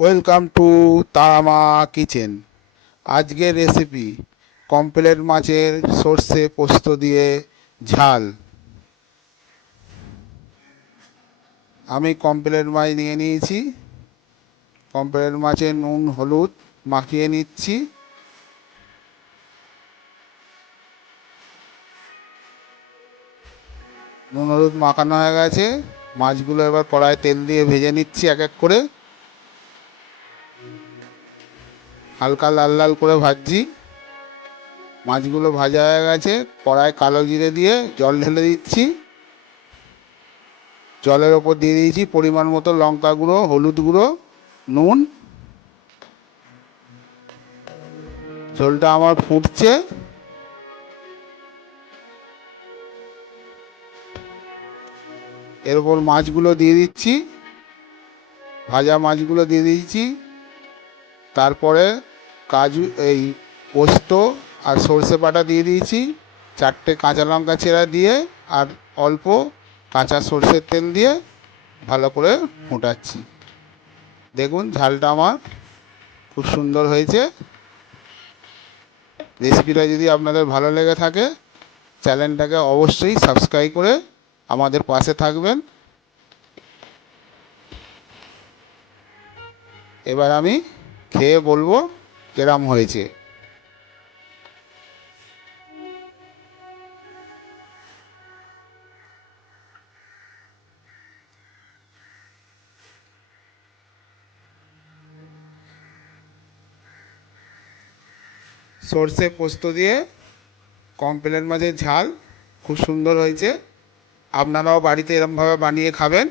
Welcome to Tara Maa kitchen. আজকের recipe complete মাছের সর্ষে পোস্ত দিয়ে ঝাল। আমি কমপ্লেট মাছ নিয়ে নিয়েছি। কমপ্লেট মাছে নুন হলুদ মাখিয়ে নিচ্ছি। নুন হলুদ মাখানো হয়ে গেছে। মাছগুলো এবার কড়ায় তেল দিয়ে ভেজে নিচ্ছি এক এক করে। হালকা লাল লাল করে ভাজছি। মাছগুলো ভাজা হয়ে গেছে। কড়ায় কালো জিরে দিয়ে জল ঢেলে দিচ্ছি। জলের ওপর দিয়ে দিয়েছি পরিমাণ মতো লঙ্কা গুঁড়ো, হলুদ গুঁড়ো, নুন। ঝোলটা আমার ফুটছে। এর ওপর মাছগুলো দিয়ে দিচ্ছি। ভাজা মাছগুলো দিয়ে দিয়েছি। তারপরে এই পোস্ত আর সর্ষে বাটা দিয়ে দিয়েছি। 4টে কাঁচা লঙ্কা চেরা দিয়ে আর অল্প কাঁচা সর্ষের তেল দিয়ে ভালো করে ফুটাচ্ছি। দেখুন ঝালটা আমার খুব সুন্দর হয়েছে। রেসিপিটা যদি আপনাদের ভালো লেগে থাকে চ্যানেলটাকে অবশ্যই সাবস্ক্রাইব করে আমাদের পাশে থাকবেন। এবার আমি খেয়ে বলবো কেরম হয়েছে। সর্ষে পোস্ত দিয়ে কমপ্লেট মাছের ঝাল খুব সুন্দর হয়েছে। আপনারাও বাড়িতে এরমভাবে বানিয়ে খাবেন।